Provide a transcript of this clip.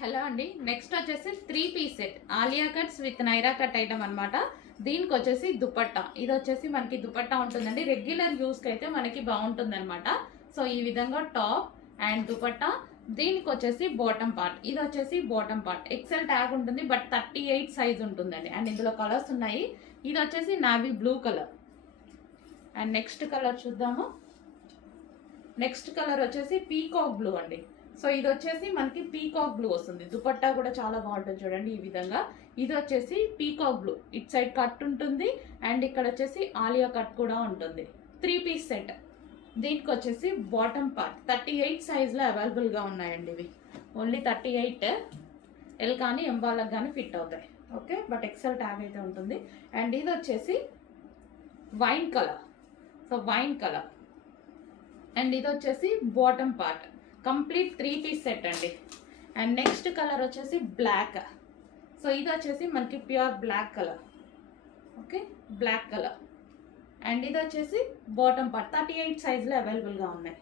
Hello అండి, next వచ్చేసి 3 piece set Alia cuts with Naira cut item అనమాట. దీనికి వచ్చేసి దుపట్టా, ఇది వచ్చేసి మనకి దుపట్టా ఉంటుందండి. రెగ్యులర్ యూస్కి అయితే మనకి బాగుంటుంది అనమాట. సో ఈ విధంగా టాప్ అండ్ దుపట్టా. దీనికి వచ్చేసి బాటమ్ పార్ట్, ఇది వచ్చేసి బాటమ్ పార్ట్. ఎక్సెల్ ట్యాగ్ ఉంటుంది, బట్ 38 సైజ్ ఉంటుందండి. అండ్ ఇందులో కలర్స్ ఉన్నాయి. ఇది వచ్చేసి navy blue colour. And next colour చూద్దాము. నెక్స్ట్ కలర్ వచ్చేసి పీకాక్ బ్లూ అండి. సో ఇది వచ్చేసి మనకి పీకాక్ బ్లూ వస్తుంది. దుపట్టా కూడా చాలా బాగుంటుంది చూడండి ఈ విధంగా. ఇది వచ్చేసి peacock blue, it side cut ఉంటుంది అండ్ ఇక్కడ వచ్చేసి ఆలియా కట్ కూడా ఉంటుంది. 3 పీస్ సెట్. దీనికి వచ్చేసి బాటమ్ పార్ట్ 38 సైజ్లో అవైలబుల్గా ఉన్నాయండి. ఇవి ఓన్లీ 38 ఎల్ కానీ ఎం వాళ్ళకి కానీ ఫిట్ అవుతాయి. ఓకే, బట్ ఎక్సెల్ ట్యాగ్ అయితే ఉంటుంది. అండ్ ఇది వచ్చేసి wine colour. So wine colour. And ఇది వచ్చేసి bottom part. Complete 3 piece set అండి. అండ్ నెక్స్ట్ కలర్ వచ్చేసి బ్లాక్. సో ఇది వచ్చేసి మనకి pure black colour. Okay, black colour. And ఇది వచ్చేసి బాటమ్ పార్ట్ 38 సైజ్లో అవైలబుల్గా ఉన్నాయి.